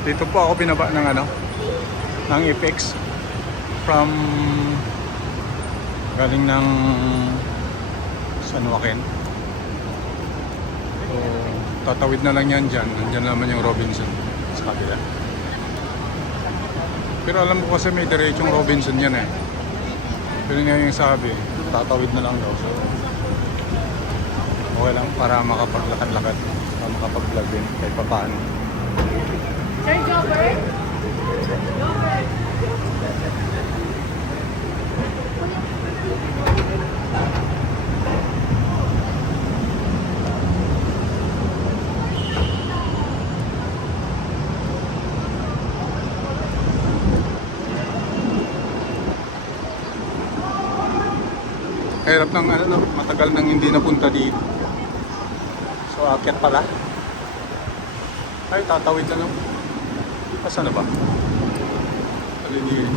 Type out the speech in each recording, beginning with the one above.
Dito po ako binaba ng ng Apex from galing ng San Joaquin. So, tatawid na lang yan dyan. Nandyan naman yung Robinson sa kabila. Pero alam ko kasi may diretsong Robinson yan eh. Pero nga yung sabi, tatawid na lang daw. So, okay lang para makapaglakad-lakad. Para makapag-vlog din kahit pa paano. Sir Jobber? Jobber! Hirap ng matagal nang hindi napunta dito. So, akyat pala. Ay, tatawid na lang. Asa na ba? Aliliin.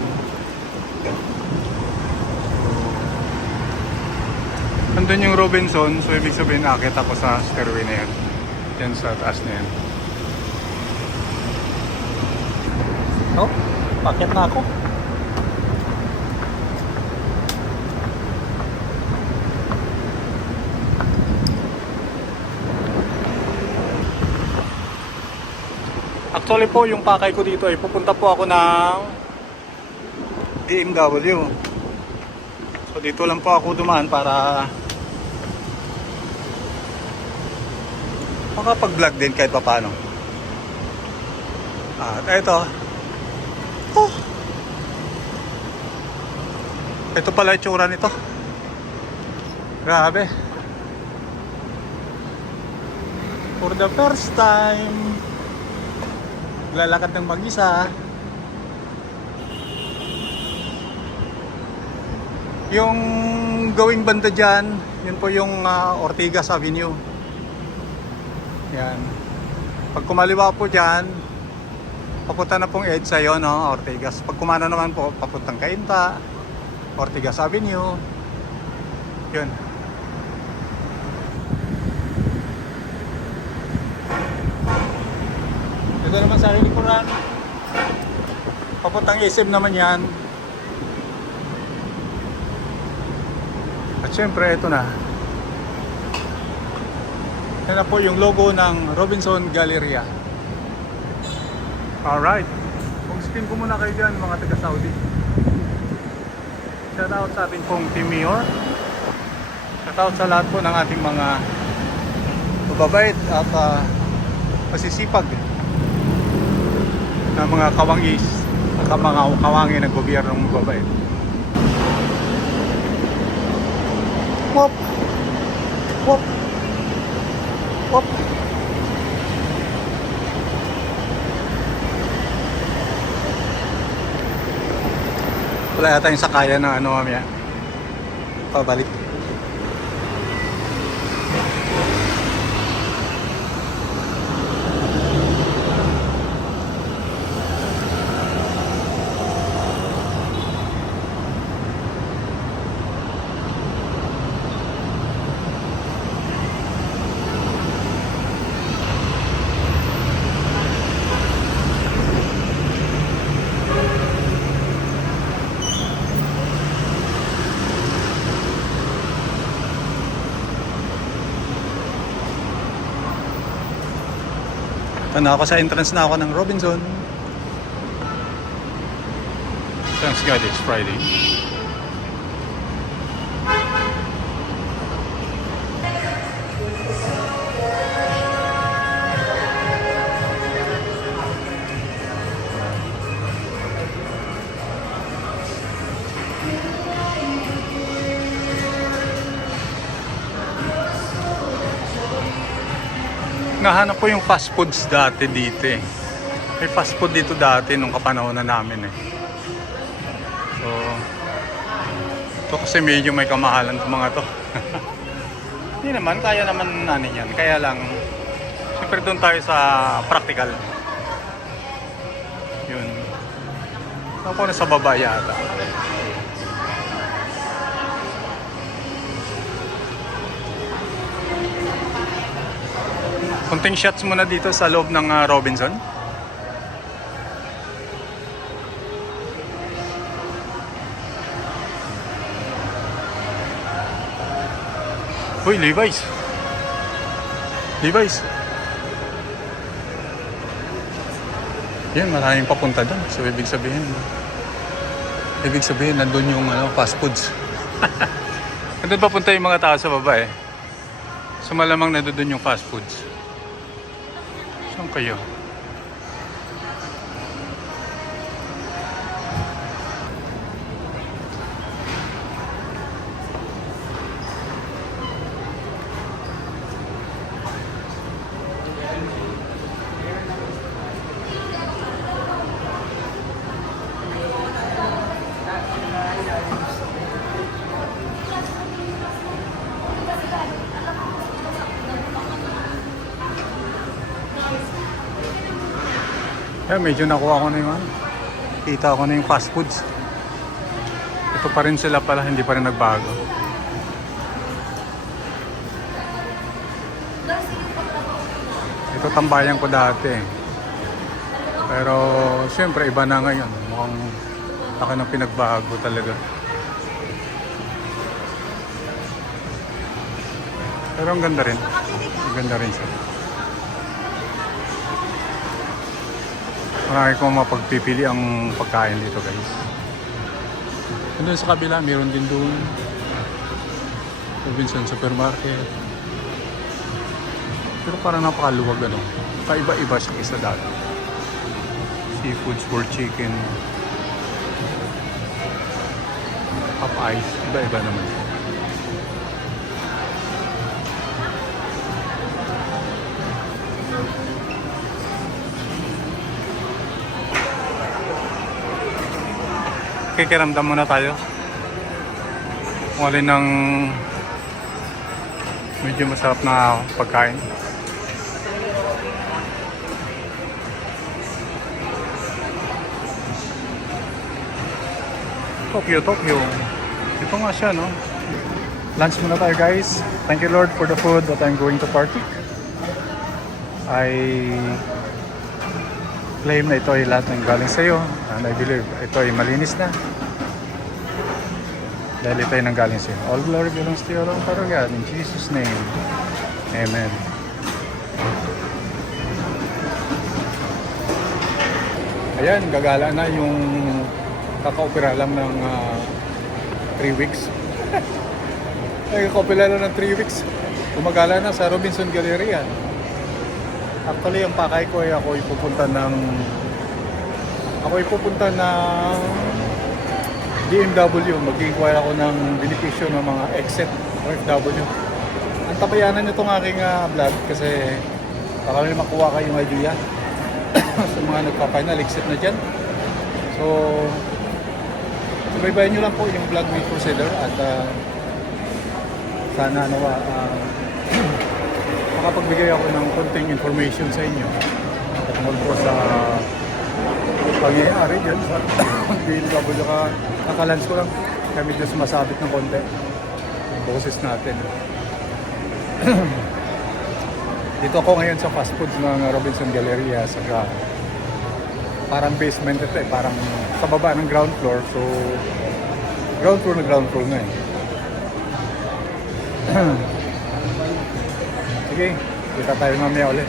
Andun yung Robinson, so ibig sabihin akyat ako sa stairway na yan. Yan sa taas na yan. Oh, akyat na ako. Actually po, yung pakay ko dito ay pupunta po ako ng DMW. So dito lang po ako dumaan para makapag-vlog din kahit paano. At ito. Oh. Ito pala yung tsura nito. Grabe. For the first time, lalakad ng mag-isa. Yung going banda dyan, yun po yung Ortigas Avenue. Yan. Pag kumaliwa po dyan, papunta na pong EDSA yun, no? Ortigas. Pag kumana naman po, papuntang Cainta, Ortigas Avenue. Yun. Ito naman sa likuran. Papuntang SM naman yan. At syempre, ito na. Yan na po yung logo ng Robinson Galleria. Alright. Kung spin ko muna kayo dyan, mga taga-Saudi. Shoutout sa ating pong Team Mayor. Shoutout sa lahat po ng ating mga mababait at masisipag na mga kawangis at mga kawangin ng gobyernong mababait. Wop! Wop! Wop! Wala yata yung sakayan ng mamaya. Pabalik. Na ako sa entrance na ako ng Robinson. Thanks God it's Friday. Nahanap ko yung fast foods dati dito eh. May fast food dito dati nung kapanahon na namin eh. So, ito kasi medyo may kamahalan itong mga to. Hindi naman, kaya naman nanin yan. Kaya lang, siyempre doon tayo sa practical. Yun. Ako na sa baba yata. Kunting shots muna dito sa loob ng Robinson. Uy, Levi's. Levi's. Yan, maraming papunta doon. So, ibig sabihin, nandun yung fast foods. Nandun papunta yung mga tao sa baba eh. So, malamang nandun yung fast foods. Saan kayo? Medyo nakuha ko na yung kita ko na yung fast foods. Ito pa rin sila pala, hindi pa rin nagbago. Ito tambayan ko dati. Pero siyempre iba na ngayon. Mukhang laki ng pinagbago talaga. Pero ang ganda rin. Ang ganda rin siya. Marami kong mapagpipili ang pagkain dito guys. Doon sa kabila, meron din doon. Robinson Supermarket. Pero parang napakaluwag Paiba-iba siya isa dati. Seafoods, for chicken. Popeyes. Iba-iba naman siya. Kikiramdam muna tayo kung alin ng medyo masarap na pagkain. Tokyo. Ito nga siya, no? Lunch muna tayo guys. Thank you Lord for the food that I'm going to partake. I claim na ito ay lahat ng galing sa iyo, and I believe ito ay malinis na dahil ito ay nanggaling sa iyo. All glory belongs to you alone, Father God, in Jesus' name. Amen. Ayan, gagala na yung kakaopera lang ng 3 weeks. Ay, kakaopera lang ng 3 weeks. Gumagala na sa Robinson Galleria. Actually, ang pakay ko ay ako ipupunta ng DMW. Mag-inquire ako ng benepisyo ng mga exit OFW. Ang tabayanan nyo itong aking vlog kasi baka may makuha kayong idea sa mga nagpa-final exit na dyan. So, subaybayan nyo lang po yung vlog may procedure at sana makapagbigay ako ng konting information sa inyo patungkol po sa pangyayari dyan sa DMW. Nakalans ko lang kami dyan sumasabit ng konti yung boses natin. Dito ako ngayon sa fast foods ng Robinson Galleria sa parang basement ito parang sa baba ng ground floor, so ground floor na Sige, kita tayo mamaya ulit.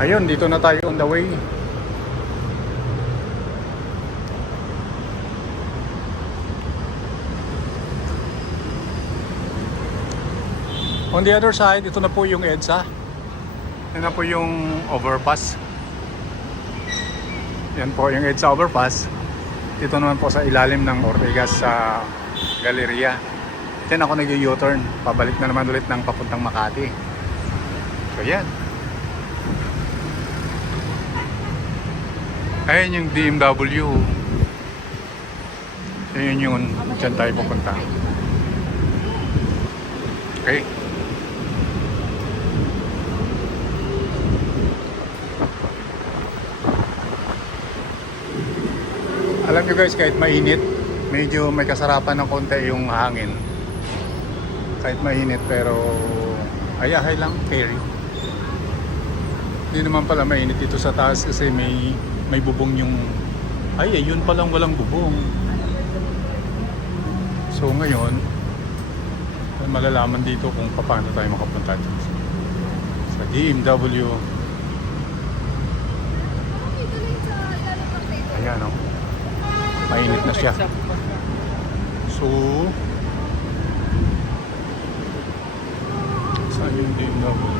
Ayun, dito na tayo on the way. On the other side, ito na po yung EDSA. Yan na po yung overpass. Yan po yung EDSA overpass. Dito naman po sa ilalim ng Ortigas sa Galleria. Yan ako nag-U-turn. Pabalik na naman ulit ng papuntang Makati. So yan. Ayun yung DMW. Ayun yun. Diyan tayo pupunta. Okay. Alam nyo guys, kahit mainit, medyo may kasarapan ng konti yung hangin. Kahit mainit pero ayahay lang, carry. Hindi naman pala mainit dito sa taas kasi may bubong yung... Ay, ayun palang walang bubong. So ngayon, malalaman dito kung paano tayo makapunta dito sa DMW. Ayan o. Mainit na siya. So, saan yung DMW?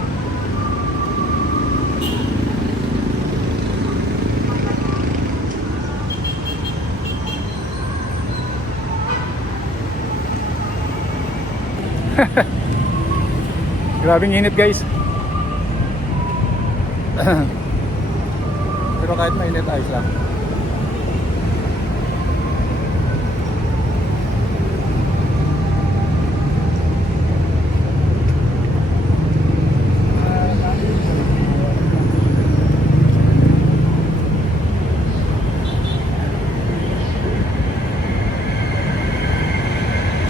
Grabing init guys. Pero kahit mainit ayos lang.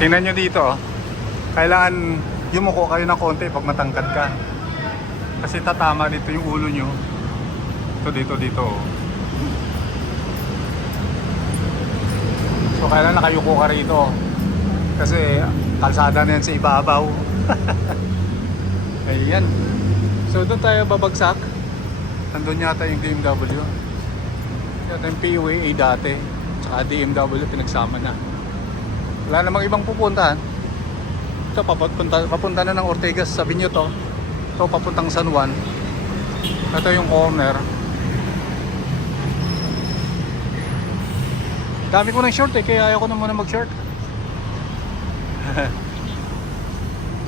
Tingnan nyo dito oh. Kailangan yumuko kayo ng konti pag matangkad ka. Kasi tatama dito yung ulo nyo. Dito. So kailangan nakayuko ka rito. Kasi kalsada na yan sa ibabaw. Ayan. So doon tayo babagsak. Nandun yata yung DMW. Yata yung PUAA dati. Tsaka DMW pinagsama na. Wala namang ibang pupuntahan. Ito papunta na ng Ortigas. Sabi nyo to. Ito papuntang San Juan. Ito yung corner. Dami ko ng short eh. Kaya ayaw ko na muna mag short.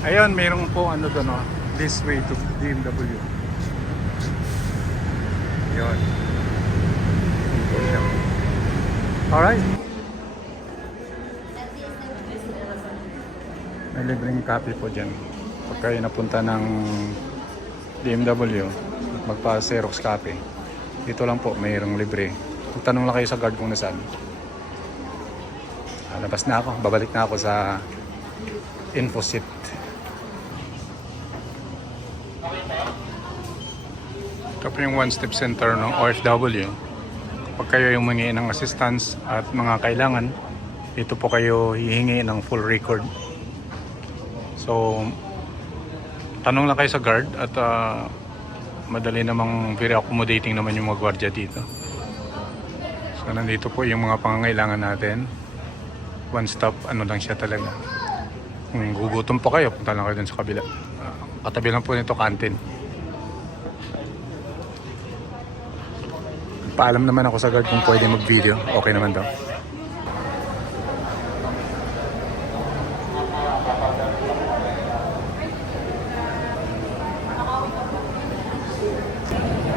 Ayun, mayroon po ano doon oh. This way to DMW. Ayun. Alright. May libreng copy po dyan. Pag kayo napunta ng DMW, magpa-Xerox copy. Dito lang po, mayroong libre. Magtanong lang kayo sa guard kung nasaan. Labas na ako. Babalik na ako sa InfoSeat. Ito po yung one-step center ng OFW. Kapag kayo yung humingi ng assistance at mga kailangan, dito po kayo hihingi ng full record. So, tanong lang kayo sa guard at madali namang very accommodating naman yung mga gwardiya dito. So, nandito po yung mga pangangailangan natin. One stop, ano lang siya talaga. Kung gugutom pa kayo, punta lang kayo dun sa kabila. Katabi lang po nito, canteen. Paalam naman ako sa guard kung pwede mag-video. Okay naman daw.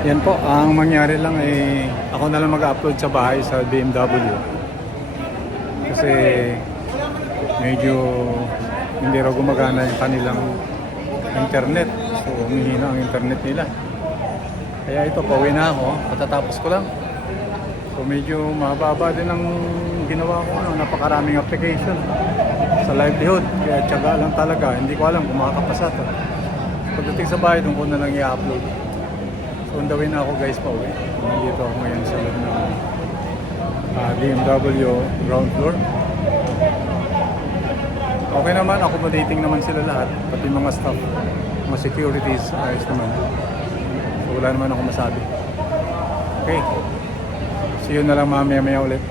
Yan po, ang mangyari lang ay ako na lang mag-upload sa bahay sa BMW. Kasi medyo hindi raw gumagana yung kanilang internet. So humihina ang internet nila. Kaya ito, pauwi na ako. Patatapos ko lang. So medyo mababa din ang ginawa ko. Napakaraming application sa livelihood. Kaya tiyaga lang talaga. Hindi ko alam kung makakapasa to. Pagdating sa bahay, doon ko na lang i-upload. So on the way na ako guys, pauwi. Nandito ako ngayon sa loob ng DMW ground floor. Okay naman, accommodating naman sila lahat. Pati mga staff, mga securities, ayos naman. So wala naman ako masabi. Okay. See you na lang mamaya ulit.